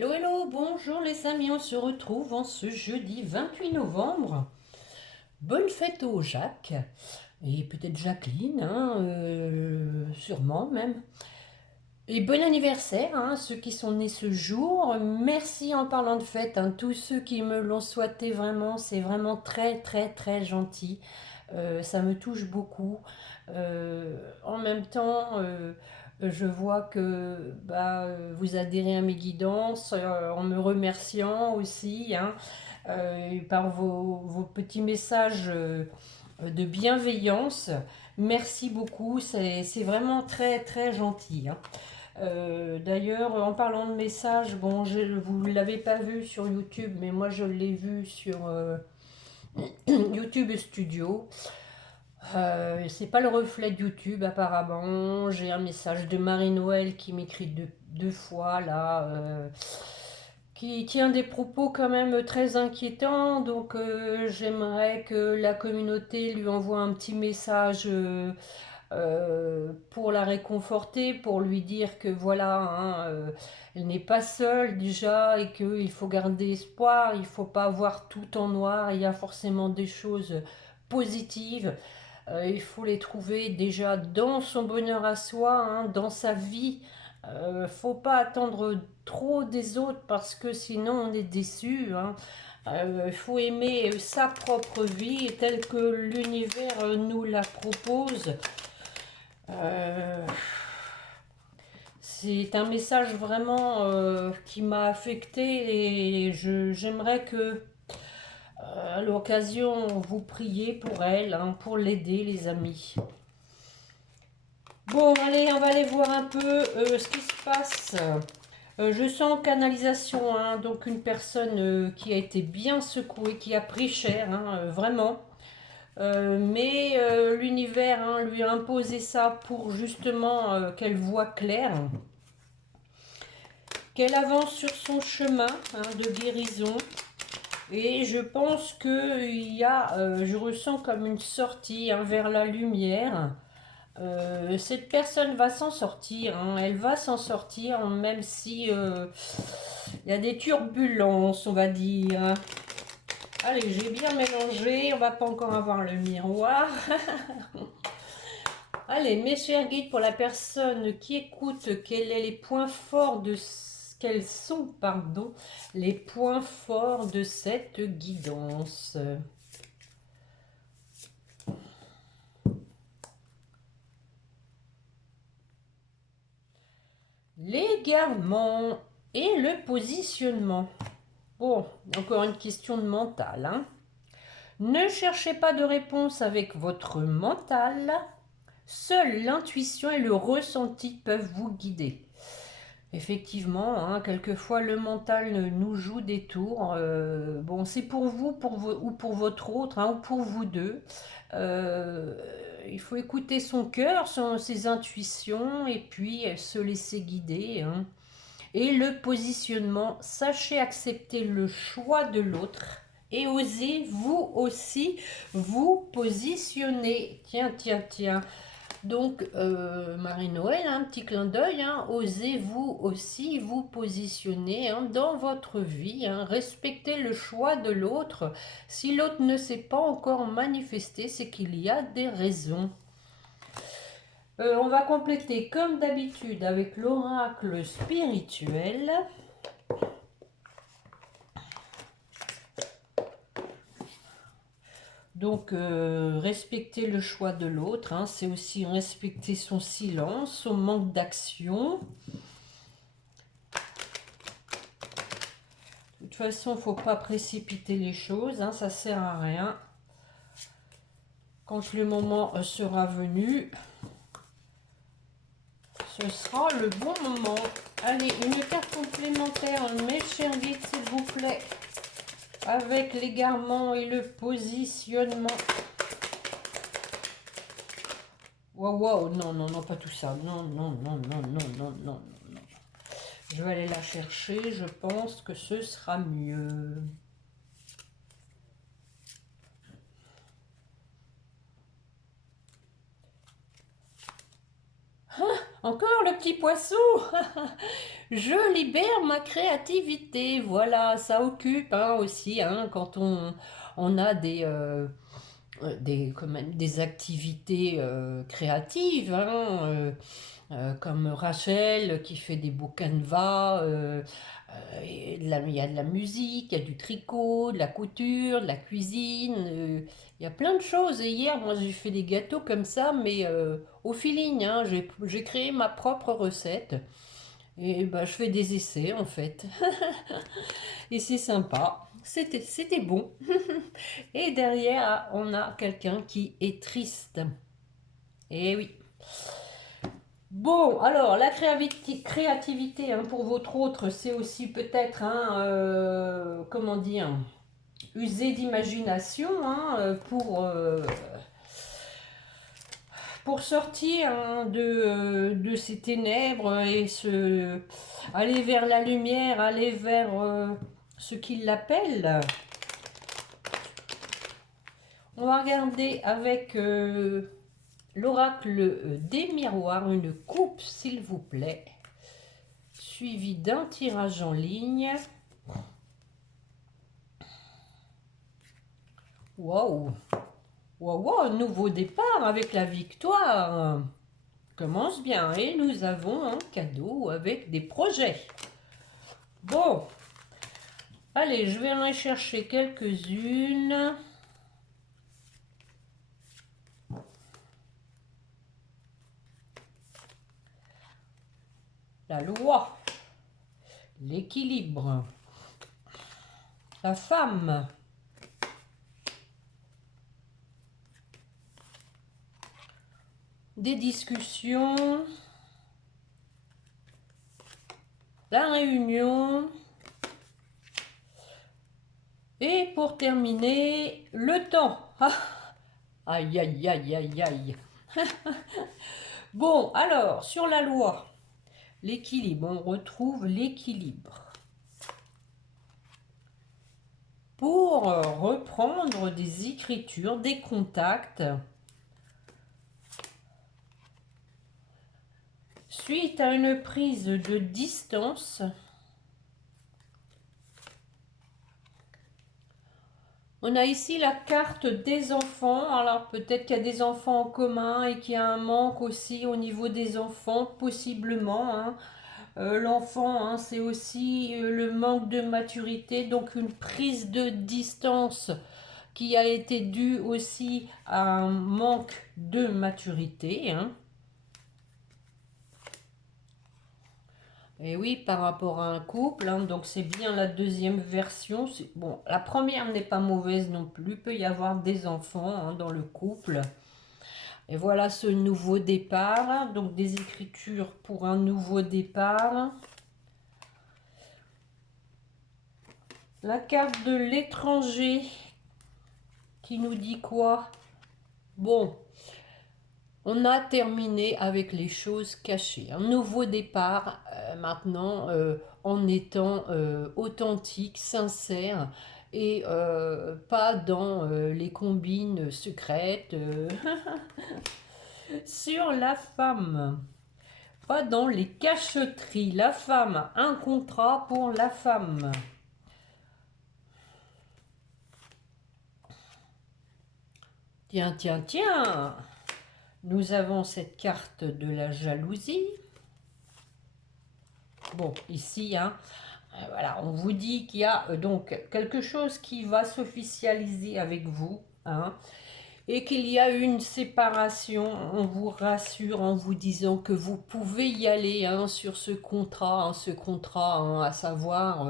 Hello, hello, bonjour les amis, on se retrouve en ce jeudi 28 novembre. Bonne fête au Jacques, et peut-être Jacqueline, hein, sûrement même. Et bon anniversaire, hein, ceux qui sont nés ce jour. Merci en parlant de fête, hein, tous ceux qui me l'ont souhaité vraiment, c'est vraiment très très très gentil. Ça me touche beaucoup. En même temps, je vois que vous adhérez à mes guidances en me remerciant aussi, hein, par vos petits messages de bienveillance. Merci beaucoup, c'est vraiment très très gentil, hein. D'ailleurs, en parlant de messages, bon, vous ne l'avez pas vu sur YouTube, mais moi je l'ai vu sur YouTube Studio. C'est pas le reflet de YouTube apparemment. J'ai un message de Marie-Noël qui m'écrit deux fois là, qui tient des propos quand même très inquiétants. Donc j'aimerais que la communauté lui envoie un petit message pour la réconforter, pour lui dire que voilà, hein, elle n'est pas seule déjà et qu'il faut garder espoir. Il faut pas voir tout en noir. Il y a forcément des choses positives. Il faut les trouver déjà dans son bonheur à soi, hein, dans sa vie. Faut pas attendre trop des autres parce que sinon on est déçu, hein. Il faut aimer sa propre vie telle que l'univers nous la propose. Euh, c'est un message vraiment qui m'a affecté et j'aimerais que à l'occasion vous priez pour elle, hein, pour l'aider les amis. Bon, allez, on va aller voir un peu ce qui se passe. Je sens canalisation, hein, donc une personne qui a été bien secouée, qui a pris cher, hein, vraiment. Mais l'univers, hein, lui a imposé ça pour justement qu'elle voie clair, qu'elle avance sur son chemin, hein, de guérison. Et je pense que je ressens comme une sortie, hein, vers la lumière. Cette personne va s'en sortir, hein, elle va s'en sortir, même si il y a des turbulences, on va dire. Allez, j'ai bien mélangé, on va pas encore avoir le miroir. Allez, mes chers guides, pour la personne qui écoute, quels sont les points forts de quels sont, pardon, les points forts de cette guidance. L'égarement et le positionnement. Bon, encore une question de mental, hein. Ne cherchez pas de réponse avec votre mental. Seule l'intuition et le ressenti peuvent vous guider. Effectivement, hein, quelquefois le mental nous joue des tours. Bon, c'est pour vous, ou pour votre autre, hein, ou pour vous deux. Euh, il faut écouter son cœur, ses intuitions, et puis se laisser guider, hein. Et le positionnement, sachez accepter le choix de l'autre et osez vous aussi vous positionner. Tiens, tiens, tiens. Donc, Marie-Noël, un petit clin d'œil, hein, osez vous aussi vous positionner, hein, dans votre vie, hein, respectez le choix de l'autre. Si l'autre ne s'est pas encore manifesté, c'est qu'il y a des raisons. On va compléter comme d'habitude avec l'oracle spirituel. Donc, respecter le choix de l'autre, hein, c'est aussi respecter son silence, son manque d'action. De toute façon, il ne faut pas précipiter les choses, hein, ça ne sert à rien. Quand le moment sera venu, ce sera le bon moment. Allez, une carte complémentaire, mes chers guides, s'il vous plaît, avec l'égarement et le positionnement. Waouh, wow, non, non, non, pas tout ça. Non, non, non, non, non, non, non, non. Je vais aller la chercher, je pense que ce sera mieux. Encore le petit poisson. Je libère ma créativité. Voilà, ça occupe hein, aussi hein, quand on a des activités créatives. Hein, comme Rachel qui fait des beaux canevas, il y a de la musique, il y a du tricot, de la couture, de la cuisine, il y a plein de choses. Et hier, moi j'ai fait des gâteaux comme ça, mais au feeling, hein, j'ai créé ma propre recette. Et bah, je fais des essais en fait. Et c'est sympa. C'était bon. Et derrière, on a quelqu'un qui est triste. Et oui. Bon, alors la créativité hein, pour votre autre, c'est aussi peut-être, hein, comment dire, user d'imagination hein, pour sortir hein, de ces ténèbres et aller vers la lumière, aller vers ce qu'il l'appelle. On va regarder avec l'oracle des miroirs, une coupe s'il vous plaît, suivi d'un tirage en ligne. Waouh! Waouh, wow, nouveau départ avec la victoire. Commence bien et nous avons un cadeau avec des projets. Bon, allez, je vais en aller chercher quelques-unes. La loi, l'équilibre, la femme, des discussions, la réunion, et pour terminer, le temps. Ah, aïe, aïe, aïe, aïe, aïe. Bon, alors, sur la loi, l'équilibre, on retrouve l'équilibre. Pour reprendre des écritures, des contacts, suite à une prise de distance, on a ici la carte des enfants. Alors peut-être qu'il y a des enfants en commun et qu'il y a un manque aussi au niveau des enfants, possiblement. Hein. L'enfant, hein, c'est aussi le manque de maturité, donc une prise de distance qui a été due aussi à un manque de maturité. Hein. Et oui, par rapport à un couple, hein, donc c'est bien la deuxième version. Bon, la première n'est pas mauvaise non plus. Il peut y avoir des enfants hein, dans le couple. Et voilà ce nouveau départ. Donc des écritures pour un nouveau départ. La carte de l'étranger qui nous dit quoi? Bon, on a terminé avec les choses cachées. Un nouveau départ maintenant en étant authentique, sincère et pas dans les combines secrètes sur la femme. Pas dans les cacheteries. La femme, un contrat pour la femme. Tiens, tiens, tiens. Nous avons cette carte de la jalousie. Bon, ici, hein, voilà, on vous dit qu'il y a donc quelque chose qui va s'officialiser avec vous, hein, et qu'il y a une séparation. On vous rassure en vous disant que vous pouvez y aller hein, sur ce contrat, hein, à savoir...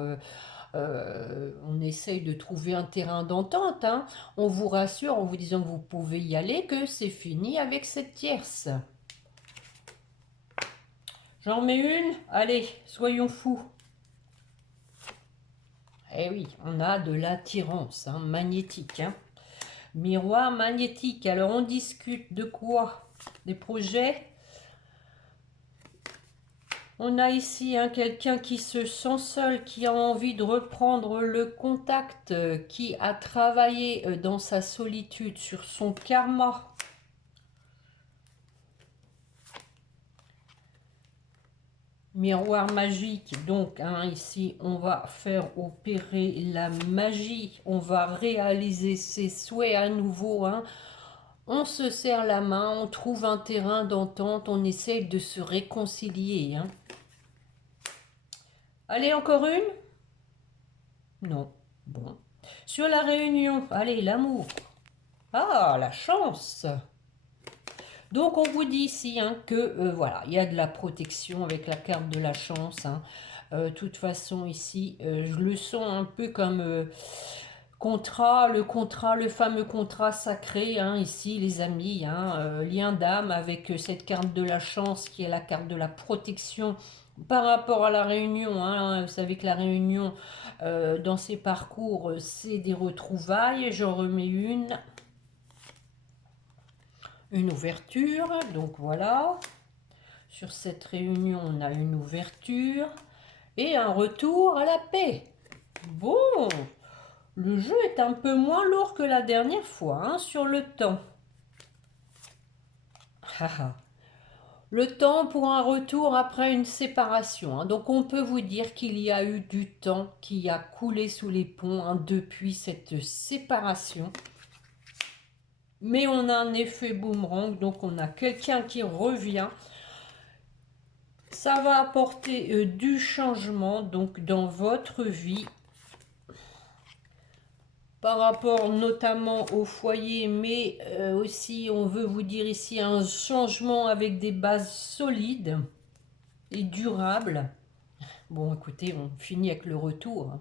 on essaye de trouver un terrain d'entente. Hein. On vous rassure en vous disant que vous pouvez y aller, que c'est fini avec cette tierce. J'en mets une. Allez, soyons fous. Eh oui, on a de l'attirance hein, magnétique. Hein. Miroir magnétique. Alors, on discute de quoi? Des projets. On a ici hein, quelqu'un qui se sent seul, qui a envie de reprendre le contact, qui a travaillé dans sa solitude sur son karma. Miroir magique, donc hein, ici on va faire opérer la magie, on va réaliser ses souhaits à nouveau, hein. On se serre la main, on trouve un terrain d'entente, on essaie de se réconcilier, hein. Allez, encore une? Non. Bon. Sur la réunion, allez, l'amour. Ah, la chance. Donc on vous dit ici hein, que voilà, il y a de la protection avec la carte de la chance, hein. Toute façon ici, je le sens un peu comme contrat, le fameux contrat sacré, hein, ici les amis, hein, lien d'âme avec cette carte de la chance qui est la carte de la protection par rapport à la réunion, hein. Vous savez que la réunion dans ces parcours, c'est des retrouvailles. J'en remets une ouverture, donc voilà. Sur cette réunion, on a une ouverture et un retour à la paix. Bon, le jeu est un peu moins lourd que la dernière fois, hein, sur le temps. Le temps pour un retour après une séparation, hein. Donc on peut vous dire qu'il y a eu du temps qui a coulé sous les ponts hein, depuis cette séparation. Mais on a un effet boomerang, donc on a quelqu'un qui revient. Ça va apporter du changement donc dans votre vie par rapport notamment au foyer, mais aussi on veut vous dire ici un changement avec des bases solides et durables. Bon écoutez, on finit avec le retour.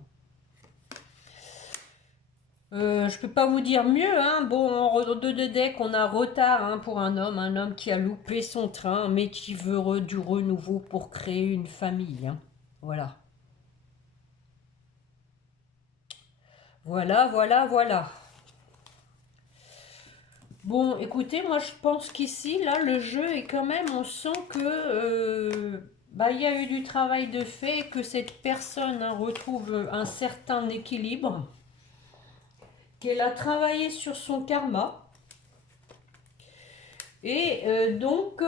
Je peux pas vous dire mieux, hein. Bon, en deux de deck, on a retard hein, pour un homme qui a loupé son train, mais qui veut du renouveau pour créer une famille, hein. Voilà. Voilà, voilà, voilà. Bon, écoutez, moi je pense qu'ici, là, le jeu est quand même, on sent que bah, il y a eu du travail de fait, que cette personne hein, retrouve un certain équilibre, qu'elle a travaillé sur son karma. Et donc,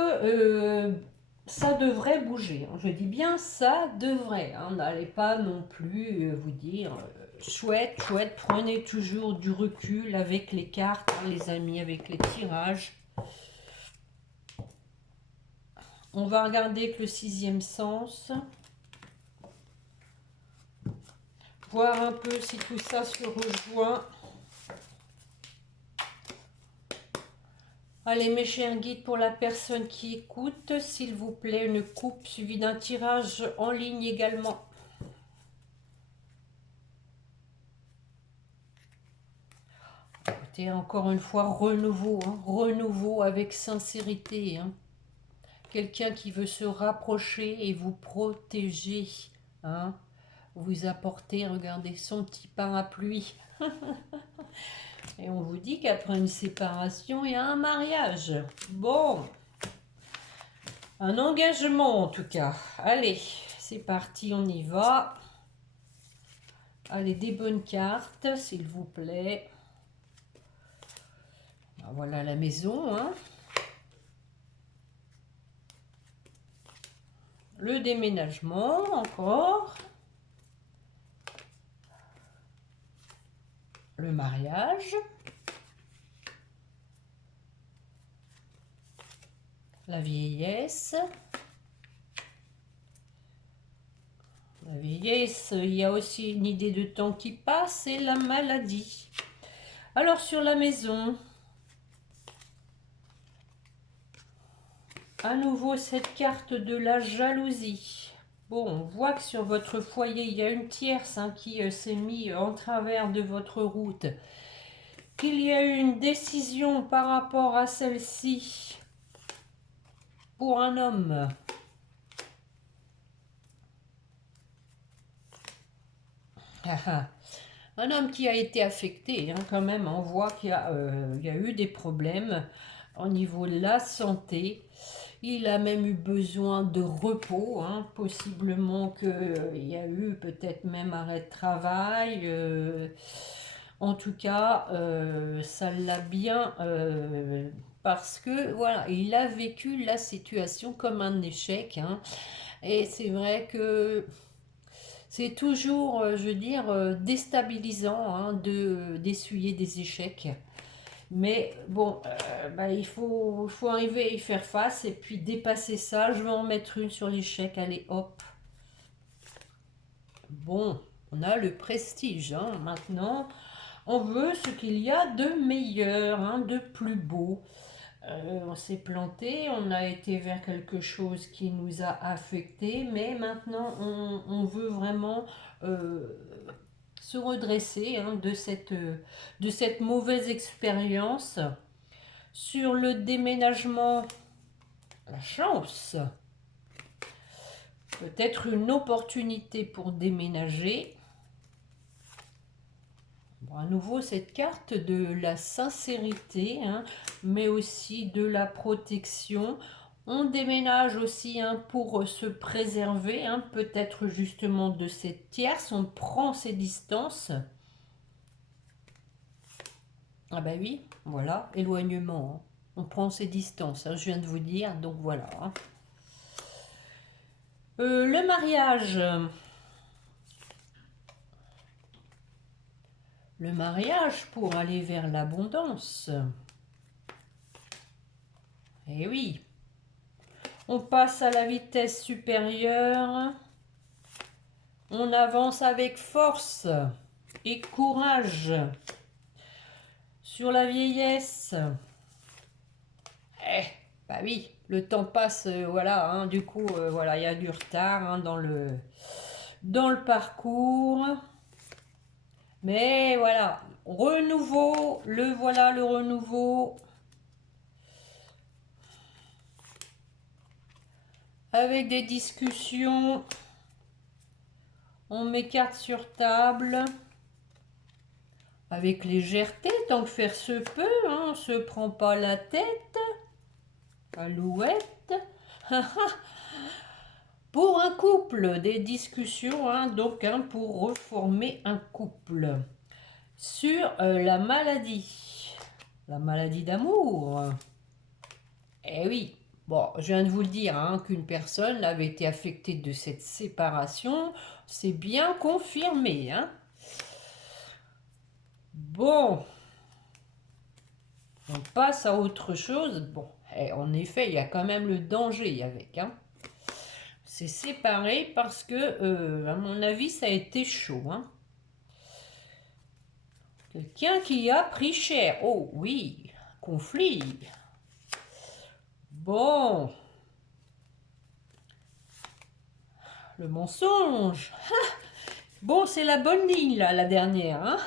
ça devrait bouger. Je dis bien ça devrait. Hein. N'allez pas non plus vous dire chouette, chouette. Prenez toujours du recul avec les cartes, hein, les amis, avec les tirages. On va regarder avec le sixième sens. Voir un peu si tout ça se rejoint. Allez, mes chers guides, pour la personne qui écoute, s'il vous plaît, une coupe suivie d'un tirage en ligne également. Écoutez, encore une fois, renouveau, hein, renouveau avec sincérité. Hein. Quelqu'un qui veut se rapprocher et vous protéger. Hein. Vous apporter, regardez, son petit parapluie. Et on vous dit qu'après une séparation, il y a un mariage. Bon, un engagement en tout cas. Allez, c'est parti, on y va. Allez, des bonnes cartes, s'il vous plaît. Voilà la maison. Hein. Le déménagement, encore. Le mariage. La vieillesse. La vieillesse, il y a aussi une idée de temps qui passe et la maladie. Alors sur la maison, à nouveau cette carte de la jalousie. Bon, on voit que sur votre foyer, il y a une tierce hein, qui s'est mise en travers de votre route. Qu'il y a eu une décision par rapport à celle-ci pour un homme. Un homme qui a été affecté, hein, quand même, on voit qu'il y a eu des problèmes au niveau de la santé. Il a même eu besoin de repos, hein, possiblement qu'il y a eu peut-être même arrêt de travail. En tout cas, ça l'a bien parce que voilà, il a vécu la situation comme un échec. Hein. Et c'est vrai que c'est toujours, je veux dire, déstabilisant hein, d'essuyer des échecs. Mais bon, bah, faut arriver à y faire face et puis dépasser ça. Je vais en mettre une sur l'échec. Allez, hop. Bon, on a le prestige. Hein. Maintenant, on veut ce qu'il y a de meilleur, hein, de plus beau. On s'est planté, on a été vers quelque chose qui nous a affecté, mais maintenant on veut vraiment euh, se redresser hein, de cette mauvaise expérience. Sur le déménagement, la chance, peut-être une opportunité pour déménager. Bon, à nouveau, cette carte de la sincérité, hein, mais aussi de la protection. On déménage aussi hein, pour se préserver, hein, peut-être justement de cette tierce. On prend ses distances. Ah bah oui, voilà, éloignement. Hein. On prend ses distances, hein, je viens de vous dire, donc voilà. Hein. Le mariage. Le mariage pour aller vers l'abondance. Eh oui. On passe à la vitesse supérieure. On avance avec force et courage. Sur la vieillesse. Bah oui, le temps passe, voilà, hein, du coup, voilà, il y a du retard hein, dans le parcours. Mais voilà, renouveau, voilà le renouveau. Avec des discussions, on met carte sur table. Avec légèreté, tant que faire se peut, hein, on se prend pas la tête. Alouette. Pour un couple, des discussions, hein, donc hein, pour reformer un couple. Sur la maladie d'amour. Eh oui, bon, je viens de vous le dire, hein, qu'une personne avait été affectée de cette séparation, c'est bien confirmé. Hein. Bon, on passe à autre chose. Bon, en effet, il y a quand même le danger avec. Hein. C'est séparé parce que, à mon avis, ça a été chaud. Hein. Quelqu'un qui a pris cher. Oh oui, conflit. Bon. Le mensonge. Bon, c'est la bonne ligne, là, la dernière. Hein.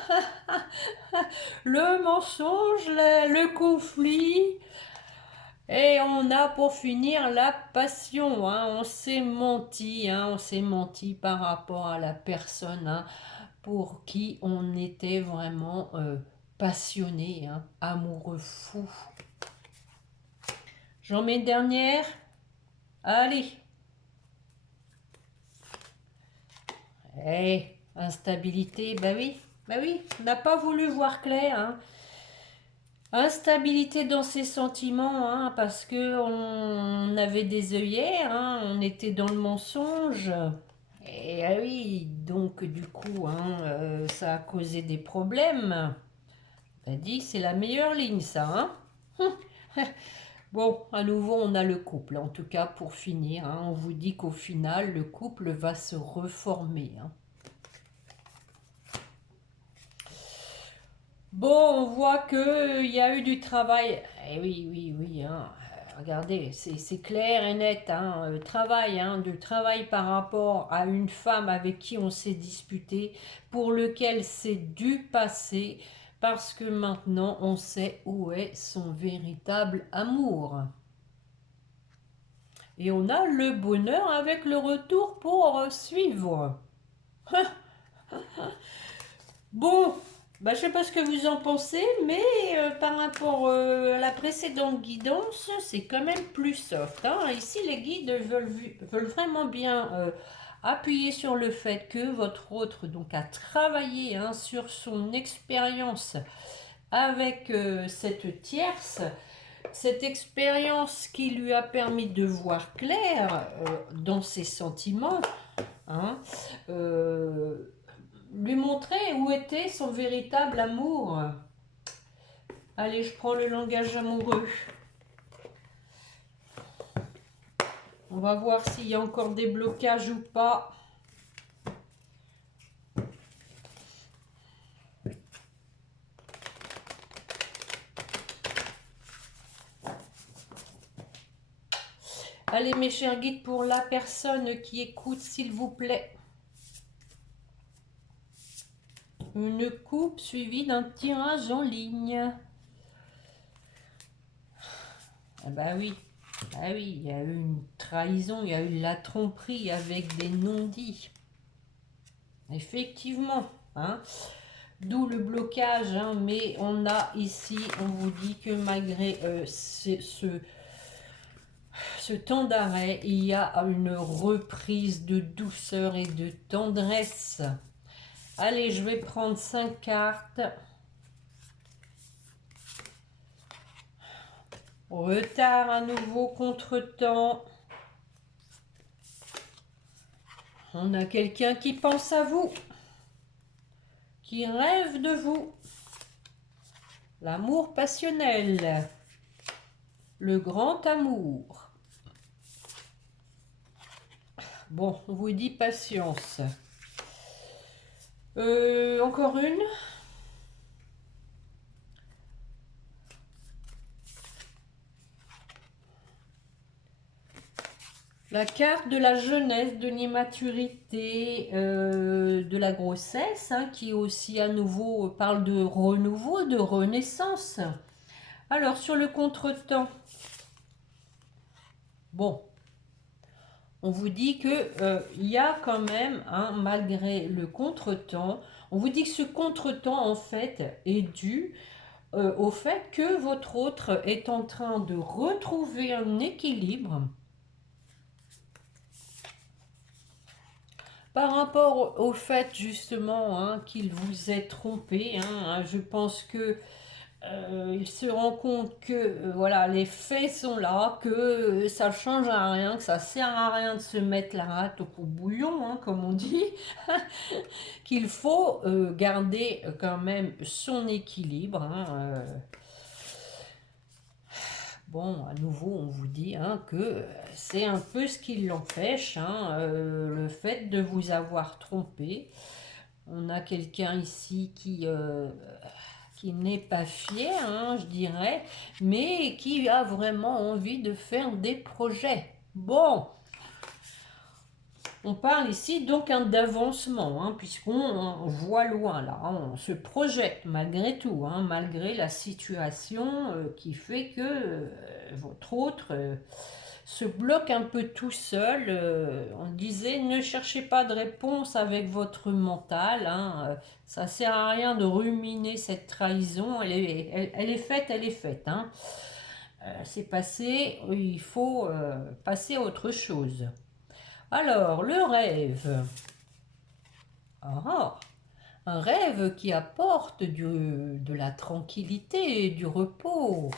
Le mensonge, le conflit. Et on a pour finir la passion. Hein. On s'est menti. Hein. On s'est menti par rapport à la personne hein, pour qui on était vraiment passionné, hein, amoureux fou. J'en mets une dernière. Allez. Instabilité, bah oui, on n'a pas voulu voir clair. Hein. Instabilité dans ses sentiments, hein, parce que on avait des œillères, hein, on était dans le mensonge. Et ah oui, donc du coup, hein, ça a causé des problèmes. On a dit que c'est la meilleure ligne, ça. Hein. Bon, à nouveau, on a le couple. En tout cas, pour finir, hein, on vous dit qu'au final, le couple va se reformer. Hein. Bon, on voit qu'il y a eu du travail. Eh oui, oui, oui. Hein. Regardez, c'est clair et net. Hein. Travail, hein, du travail par rapport à une femme avec qui on s'est disputé, pour lequel c'est dû passer, parce que maintenant on sait où est son véritable amour. Et on a le bonheur avec le retour pour suivre. Bon, bah, je ne sais pas ce que vous en pensez, mais par rapport à la précédente guidance, c'est quand même plus soft. Hein. Ici, les guides veulent vraiment bien appuyer sur le fait que votre autre donc, a travaillé hein, sur son expérience avec cette tierce, Cette expérience qui lui a permis de voir clair dans ses sentiments, hein, lui montrer où était son véritable amour. Allez, je prends le langage amoureux. On va voir s'il y a encore des blocages ou pas. Allez, mes chers guides, pour la personne qui écoute, s'il vous plaît. Une coupe suivie d'un tirage en ligne. Ah bah oui, ah oui, il y a eu une trahison, il y a eu la tromperie avec des non-dits. Effectivement, hein. D'où le blocage, hein, mais on a ici, on vous dit que malgré ce temps d'arrêt, il y a une reprise de douceur et de tendresse. Allez, je vais prendre 5 cartes. Retard à nouveau, contretemps. On a quelqu'un qui pense à vous, qui rêve de vous. L'amour passionnel, le grand amour. Bon, on vous dit patience. Encore une. La carte de la jeunesse, de l'immaturité, de la grossesse, hein, qui aussi à nouveau parle de renouveau, de renaissance. Alors, sur le contretemps, bon, on vous dit que il y a quand même, hein, malgré le contretemps, on vous dit que ce contretemps, en fait, est dû au fait que votre autre est en train de retrouver un équilibre par rapport au fait justement, hein, qu'il vous ait trompé. Hein. Je pense que il se rend compte que voilà, les faits sont là, que ça change à rien, que ça sert à rien de se mettre la rate au bouillon, hein, comme on dit, qu'il faut garder quand même son équilibre. Hein, Bon, à nouveau, on vous dit, hein, que c'est un peu ce qui l'empêche, hein, le fait de vous avoir trompé. On a quelqu'un ici qui n'est pas fier, hein, je dirais, mais qui a vraiment envie de faire des projets. Bon, on parle ici donc d'avancement, hein, puisqu'on voit loin là, hein, on se projette malgré tout, hein, malgré la situation qui fait que votre autre se bloque un peu tout seul. On disait, ne cherchez pas de réponse avec votre mental, hein, ça sert à rien de ruminer cette trahison, elle est faite, elle est faite. Hein. C'est passé, il faut passer à autre chose. Alors, le rêve. Ah, un rêve qui apporte de la tranquillité et du repos.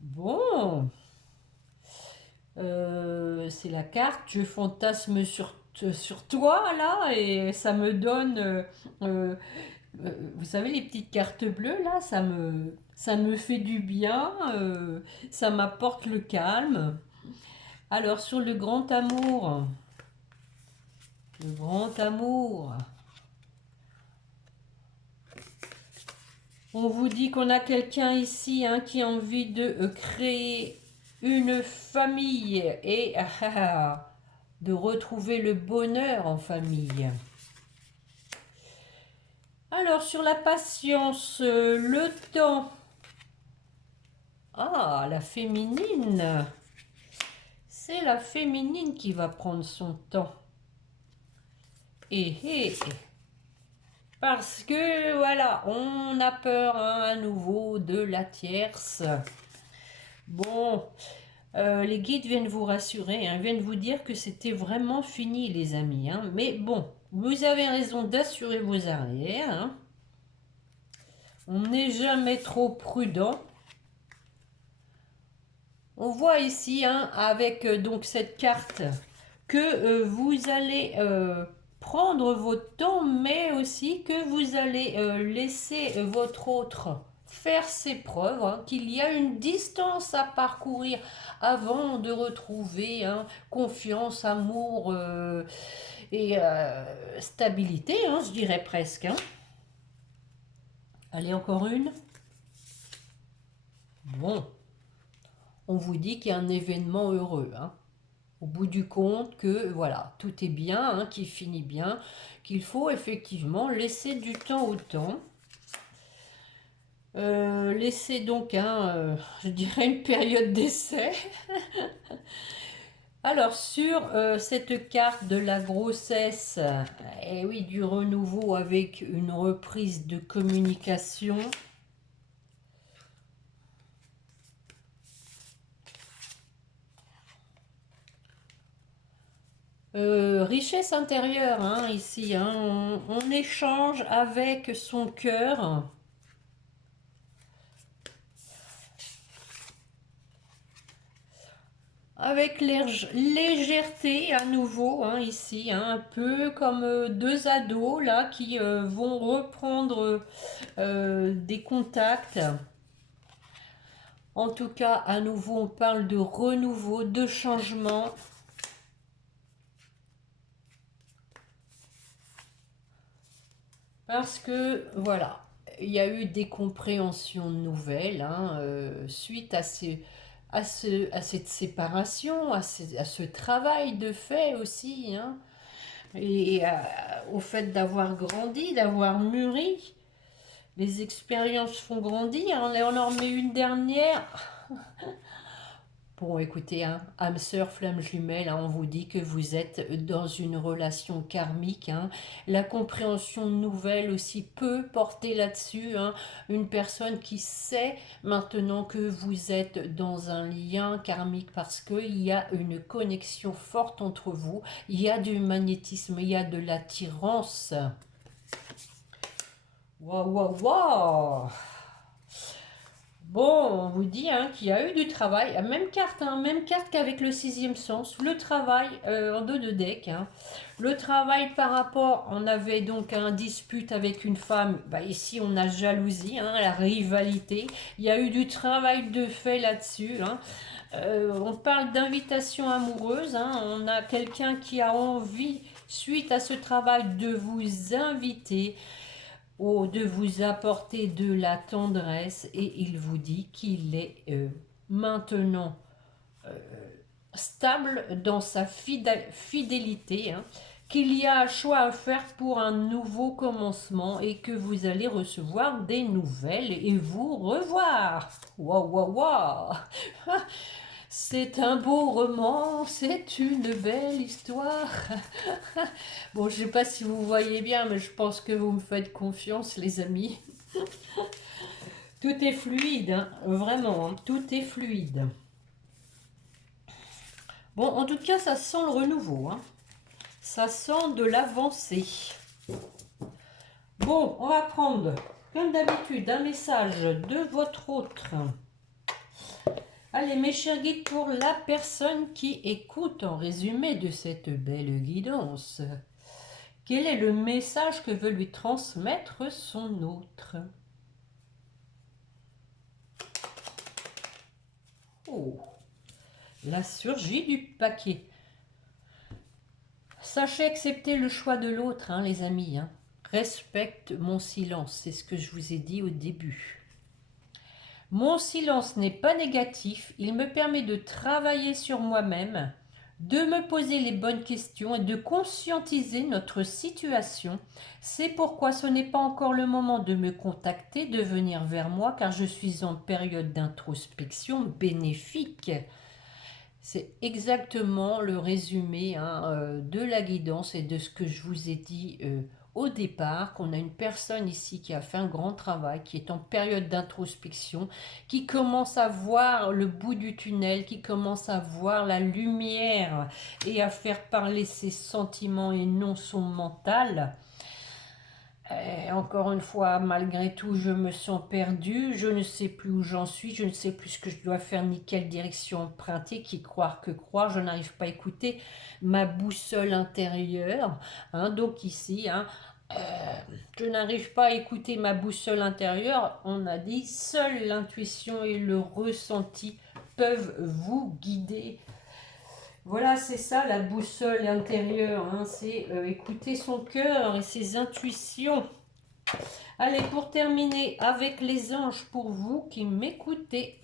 Bon, c'est la carte, je fantasme sur toi, là, et ça me donne, vous savez, les petites cartes bleues, là, ça me fait du bien, ça m'apporte le calme. Alors, sur le grand amour, on vous dit qu'on a quelqu'un ici, hein, qui a envie de créer une famille et de retrouver le bonheur en famille. Alors, sur la patience, le temps. Ah, la féminine. C'est la féminine qui va prendre son temps. Et parce que, voilà, on a peur, hein, à nouveau de la tierce. Bon, les guides viennent vous rassurer, hein, viennent vous dire que c'était vraiment fini, les amis. Hein. Mais bon, vous avez raison d'assurer vos arrières. Hein. On n'est jamais trop prudent. On voit ici, hein, avec donc cette carte, que vous allez prendre votre temps, mais aussi que vous allez laisser votre autre faire ses preuves, hein, qu'il y a une distance à parcourir avant de retrouver hein, confiance, amour et stabilité, hein, je dirais presque. Hein. Allez, encore une. Bon, on vous dit qu'il y a un événement heureux, hein. Au bout du compte que voilà, tout est bien, hein, qui finit bien, qu'il faut effectivement laisser du temps au temps. Laisser donc, je dirais, une période d'essai. Alors, sur cette carte de la grossesse, et oui, du renouveau avec une reprise de communication, richesse intérieure, hein, ici, hein, on échange avec son cœur. Avec légèreté à nouveau, hein, ici, hein, un peu comme deux ados là qui vont reprendre des contacts. En tout cas, à nouveau, on parle de renouveau, de changement. Parce que, voilà, il y a eu des compréhensions nouvelles hein, suite à cette séparation, à ce travail de fait aussi, hein, et au fait d'avoir grandi, d'avoir mûri. Les expériences font grandir, on en remet une dernière. Bon, écoutez, hein, âme sœur, flamme jumelle, hein, on vous dit que vous êtes dans une relation karmique. Hein. La compréhension nouvelle aussi peut porter là-dessus. Hein, une personne qui sait maintenant que vous êtes dans un lien karmique parce qu'il y a une connexion forte entre vous. Il y a du magnétisme, il y a de l'attirance. Waouh, waouh, waouh! Bon, on vous dit hein, qu'il y a eu du travail, même carte qu'avec le sixième sens, le travail en dos de deck. Hein. Le travail par rapport, on avait donc un dispute avec une femme, bah, ici on a jalousie, hein, la rivalité, il y a eu du travail de fait là-dessus. Hein. On parle d'invitation amoureuse, hein. On a quelqu'un qui a envie, suite à ce travail, de vous inviter de vous apporter de la tendresse et il vous dit qu'il est maintenant stable dans sa fidélité, hein, qu'il y a un choix à faire pour un nouveau commencement et que vous allez recevoir des nouvelles et vous revoir. Waouh, waouh, waouh! C'est un beau roman, c'est une belle histoire. Bon, je ne sais pas si vous voyez bien, mais je pense que vous me faites confiance, les amis. Tout est fluide, hein, vraiment, hein, tout est fluide. Bon, en tout cas, ça sent le renouveau. Hein. Ça sent de l'avancée. Bon, on va prendre, comme d'habitude, un message de votre autre. Allez, mes chers guides, pour la personne qui écoute en résumé de cette belle guidance, quel est le message que veut lui transmettre son autre? Oh, la surgie du paquet. Sachez accepter le choix de l'autre, hein, les amis. Hein. Respecte mon silence, c'est ce que je vous ai dit au début. Mon silence n'est pas négatif, il me permet de travailler sur moi-même, de me poser les bonnes questions et de conscientiser notre situation. C'est pourquoi ce n'est pas encore le moment de me contacter, de venir vers moi, car je suis en période d'introspection bénéfique. C'est exactement le résumé hein, de la guidance et de ce que je vous ai dit au départ, qu'on a une personne ici qui a fait un grand travail, qui est en période d'introspection, qui commence à voir le bout du tunnel, qui commence à voir la lumière et à faire parler ses sentiments et non son mental. Encore une fois, malgré tout, je me sens perdue, je ne sais plus où j'en suis, je ne sais plus ce que je dois faire ni quelle direction emprunter, qui croire que croire, je n'arrive pas à écouter ma boussole intérieure. Hein, donc ici, hein, je n'arrive pas à écouter ma boussole intérieure. On a dit, seule l'intuition et le ressenti peuvent vous guider. Voilà, c'est ça la boussole intérieure, hein, c'est écouter son cœur et ses intuitions. Allez, pour terminer avec les anges, pour vous qui m'écoutez.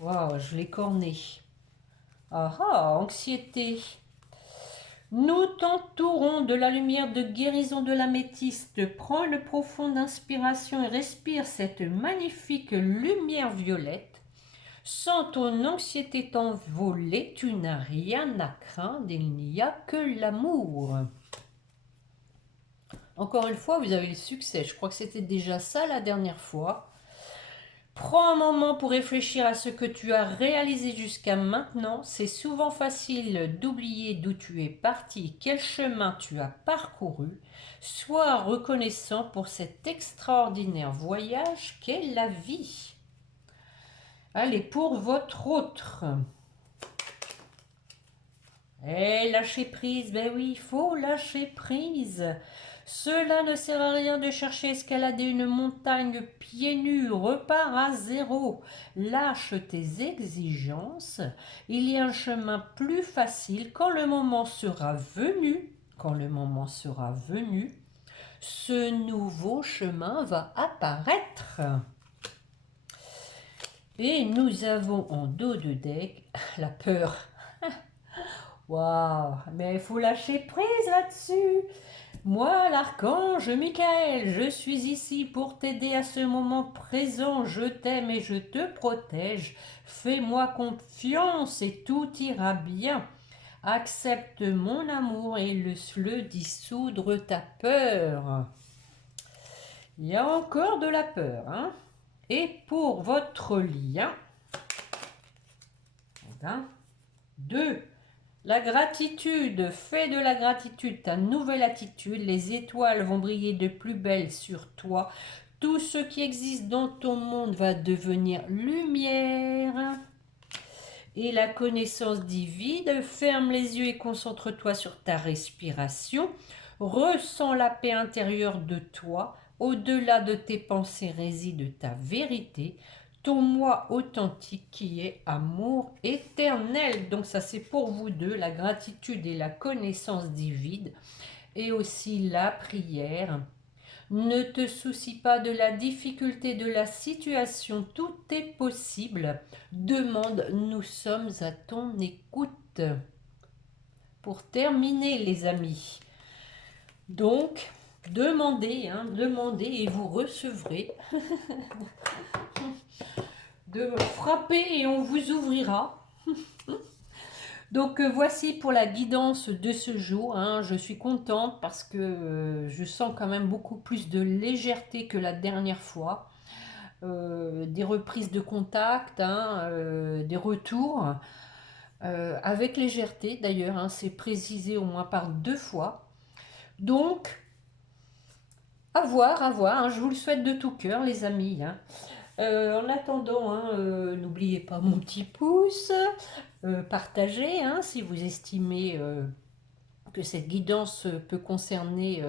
Waouh, je l'ai corné. Ah ah, anxiété. Nous t'entourons de la lumière de guérison de l'améthyste. Prends une profonde inspiration et respire cette magnifique lumière violette. Sans ton anxiété t'envoler, tu n'as rien à craindre, il n'y a que l'amour. Encore une fois, vous avez le succès. Je crois que c'était déjà ça la dernière fois. Prends un moment pour réfléchir à ce que tu as réalisé jusqu'à maintenant. C'est souvent facile d'oublier d'où tu es parti, quel chemin tu as parcouru. Sois reconnaissant pour cet extraordinaire voyage qu'est la vie. Allez, pour votre autre. Lâcher prise, ben oui, il faut lâcher prise. Cela ne sert à rien de chercher à escalader une montagne pieds nus, repars à zéro. Lâche tes exigences, il y a un chemin plus facile quand le moment sera venu. Quand le moment sera venu, ce nouveau chemin va apparaître. Et nous avons en dos de deck la peur. Waouh, mais il faut lâcher prise là-dessus. Moi, l'archange Michael, je suis ici pour t'aider à ce moment présent. Je t'aime et je te protège. Fais-moi confiance et tout ira bien. Accepte mon amour et le dissoudre ta peur. Il y a encore de la peur, hein? Et pour votre lien, 2. La gratitude, fais de la gratitude ta nouvelle attitude. Les étoiles vont briller de plus belle sur toi. Tout ce qui existe dans ton monde va devenir lumière. Et la connaissance divine, ferme les yeux et concentre-toi sur ta respiration. Ressens la paix intérieure de toi. Au-delà de tes pensées réside ta vérité. Ton moi authentique qui est amour éternel. Donc ça c'est pour vous deux, la gratitude et la connaissance divine. Et aussi la prière. Ne te soucie pas de la difficulté de la situation, tout est possible. Demande, nous sommes à ton écoute. Pour terminer les amis, donc demandez, demandez et vous recevrez. De frapper et on vous ouvrira. Donc voici pour la guidance de ce jour. Je suis contente parce que je sens quand même beaucoup plus de légèreté que la dernière fois. Des reprises de contact, des retours. Avec légèreté d'ailleurs, c'est précisé au moins par 2 fois. Donc, à voir, je vous le souhaite de tout cœur les amis. En attendant, n'oubliez pas mon petit pouce, partagez si vous estimez que cette guidance peut concerner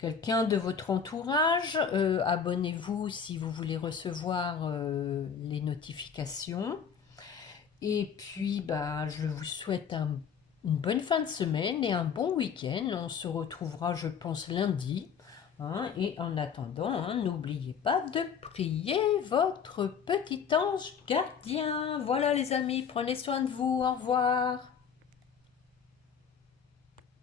quelqu'un de votre entourage. Abonnez-vous si vous voulez recevoir les notifications. Et puis, je vous souhaite une bonne fin de semaine et un bon week-end. On se retrouvera, je pense, lundi. Et en attendant, n'oubliez pas de prier votre petit ange gardien. Voilà les amis, prenez soin de vous, au revoir.